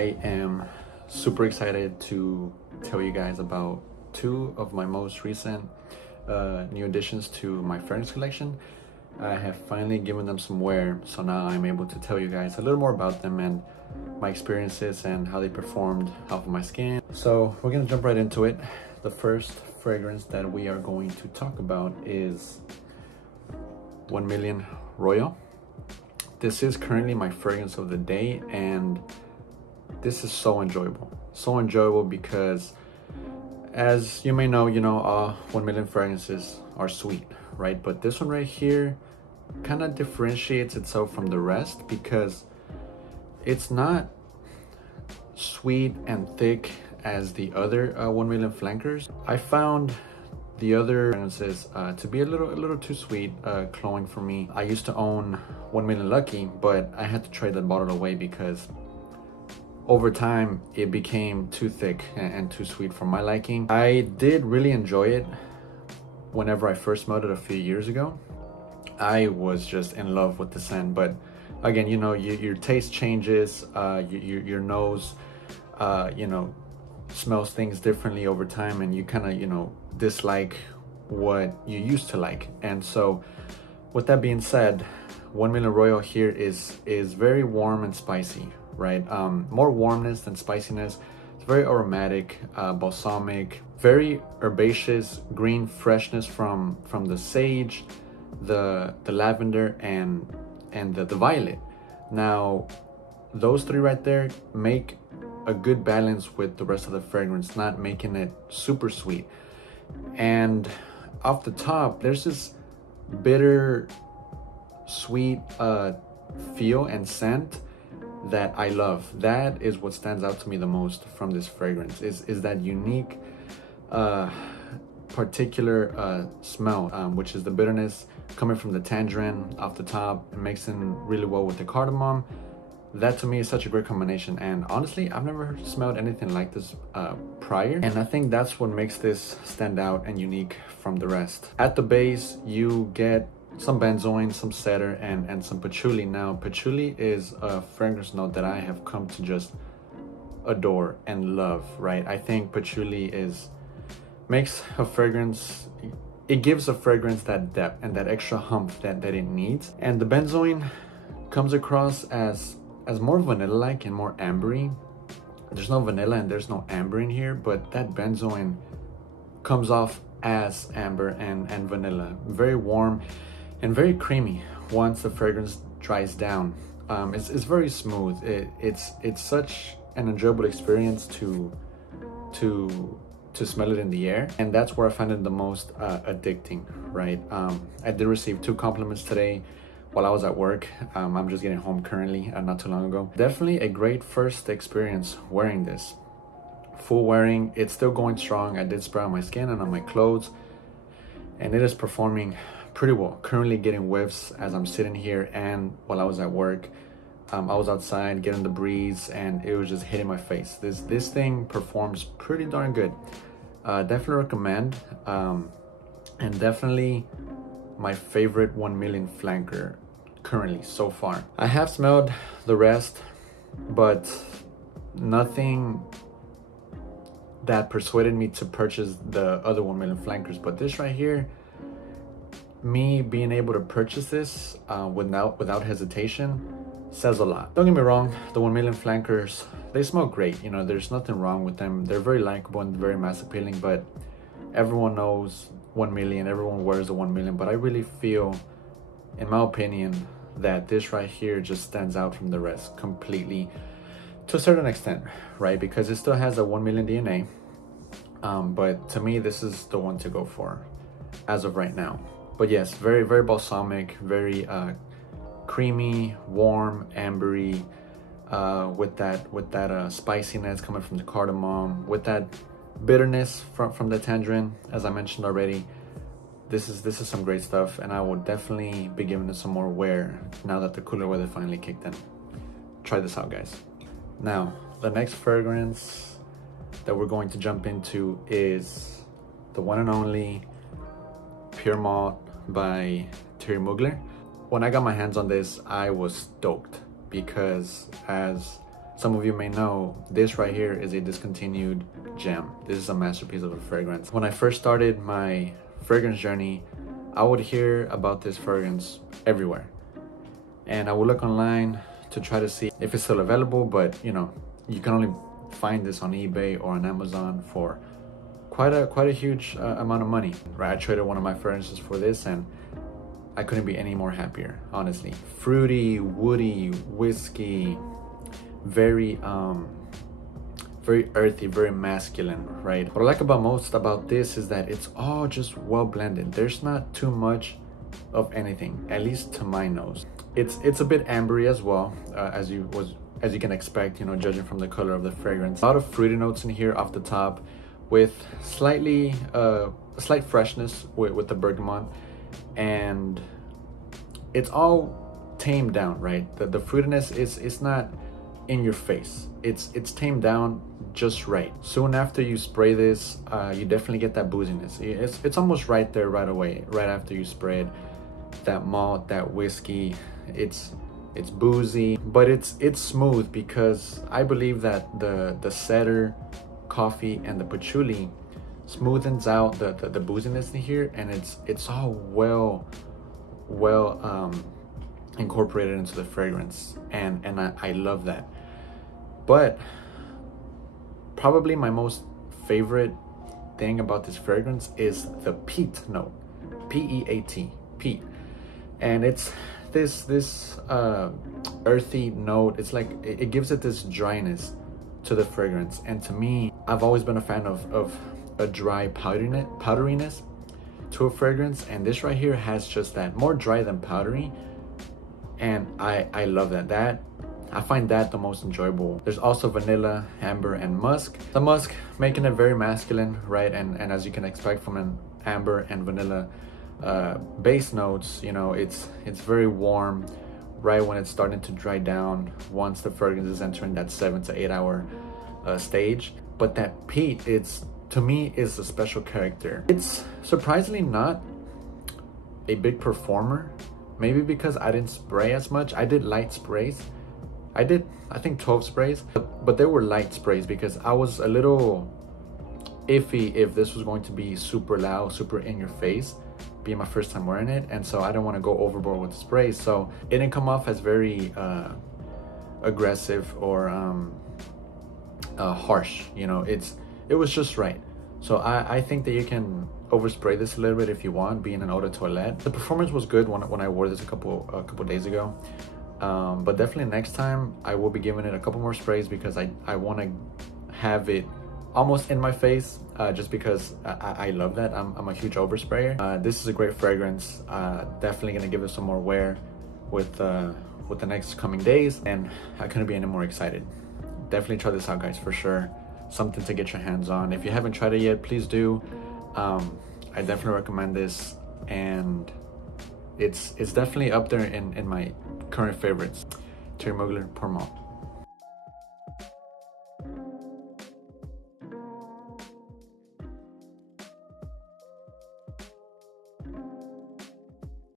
I am super excited to tell you guys about two of my most recent new additions to my fragrance collection. I have finally given them some wear, so now I'm able to tell you guys a little more about them and my experiences and how they performed off of my skin. So we're gonna jump right into it. The first fragrance that we are going to talk about is 1 Million Royal. This is currently my fragrance of the day, and this is so enjoyable because, as you may know, 1 million fragrances are sweet, right? But this one right here kind of differentiates itself from the rest because it's not sweet and thick as the other 1 million flankers. I found the other fragrances to be a little too sweet, cloying for me. I used to own 1 Million Lucky, but I had to trade that bottle away because over time it became too thick and too sweet for my liking. I did really enjoy it whenever I first smelled it a few years ago. I was just in love with the scent, but again, your taste changes, your nose smells things differently over time, and you kind of dislike what you used to like. And so with that being said, 1 Million Royal here is very warm and spicy, right? More warmness than spiciness. It's very aromatic, balsamic, very herbaceous, green freshness from the sage, the lavender, and the violet. Now those three right there make a good balance with the rest of the fragrance, not making it super sweet. And off the top, there's this bitter sweet feel and scent that I love. That is what stands out to me the most from this fragrance, is that unique particular smell, which is the bitterness coming from the tangerine off the top and mixing really well with the cardamom. That to me is such a great combination, and honestly I've never smelled anything like this prior, and I think that's what makes this stand out and unique from the rest. At the base you get some benzoin, some cedar, and some patchouli. Now patchouli is a fragrance note that I have come to just adore and love, right? I think patchouli makes a fragrance, it gives a fragrance that depth and that extra hump that it needs. And the benzoin comes across as more vanilla-like and more ambery. There's no vanilla and there's no amber in here, but that benzoin comes off as amber and vanilla. Very warm and very creamy once the fragrance dries down. It's very smooth. It's such an enjoyable experience to smell it in the air, and that's where I find it the most addicting, right? I did receive 2 compliments today while I was at work. I'm just getting home currently, not too long ago. Definitely a great first experience wearing this. Full wearing, it's still going strong. I did spray on my skin and on my clothes, and it is performing pretty well. Currently getting whiffs as I'm sitting here, and while I was at work, I was outside getting the breeze and it was just hitting my face. This thing performs pretty darn good. Definitely recommend, and definitely my favorite 1 million flanker currently so far. I have smelled the rest, but nothing that persuaded me to purchase the other 1 million flankers. But this right here, me being able to purchase this without hesitation, says a lot. Don't get me wrong, the 1 million flankers, they smell great. There's nothing wrong with them. They're very likable and very mass appealing, but everyone knows 1 million, everyone wears the 1 million. But I really feel, in my opinion, that this right here just stands out from the rest completely, to a certain extent, right? Because it still has a 1 million DNA, but to me this is the one to go for as of right now. But yes, very balsamic, very creamy, warm, ambery, with that spiciness coming from the cardamom, with that bitterness from the tangerine, as I mentioned already. This is some great stuff, and I will definitely be giving it some more wear now that the cooler weather finally kicked in. Try this out, guys. Now, the next fragrance that we're going to jump into is the one and only Pure Mault by Thierry Mugler. When I got my hands on this, I was stoked because, as some of you may know, this right here is a discontinued gem. This is a masterpiece of a fragrance. When I first started my fragrance journey, I would hear about this fragrance everywhere. And I would look online to try to see if it's still available, but you know, you can only find this on eBay or on Amazon for quite a huge amount of money, right? I traded one of my fragrances for this and I couldn't be any more happier, honestly. Fruity, woody, whiskey, very earthy, very masculine, right? What I like most about this is that it's all just well blended. There's not too much of anything, at least to my nose. It's a bit ambery as well, as you can expect, you know, judging from the color of the fragrance. A lot of fruity notes in here off the top, with slightly slight freshness with the bergamot, and it's all tamed down, right? The fruitiness is not in your face. It's tamed down just right. Soon after you spray this, you definitely get that booziness. It's almost right there right away, right after you spray it. That malt, that whiskey, it's boozy, but it's smooth, because I believe that the cedar, coffee, and the patchouli smoothens out the booziness in here, and it's all well incorporated into the fragrance, and I love that. But probably my most favorite thing about this fragrance is the peat note, P-E-A-T, peat. And it's this earthy note. It's like it gives it this dryness to the fragrance, and to me, I've always been a fan of a dry powderiness to a fragrance, and this right here has just that, more dry than powdery, and I love that. I find that the most enjoyable. There's also vanilla, amber, and musk. The musk making it very masculine, right? And as you can expect from an amber and vanilla base notes, you know, it's very warm right when it's starting to dry down, once the fragrance is entering that 7 to 8 hour stage. But that peat, to me, is a special character. It's surprisingly not a big performer, maybe because I didn't spray as much. I did light sprays. I think 12 sprays, but they were light sprays because I was a little iffy if this was going to be super loud, super in your face, being my first time wearing it, and so I don't want to go overboard with the sprays. So it didn't come off as very aggressive or harsh, you know. It was just right. So I think that you can overspray this a little bit if you want, being an eau de toilette. The performance was good when I wore this a couple days ago, but definitely next time I will be giving it a couple more sprays, because I want to have it almost in my face, just because I love that. I'm a huge oversprayer. This is a great fragrance. Definitely gonna give it some more wear with the next coming days, and I couldn't be any more excited. Definitely try this out, guys, for sure. Something to get your hands on. If you haven't tried it yet, please do. I definitely recommend this, and it's definitely up there in my current favorites. Million Royal Pure Mault.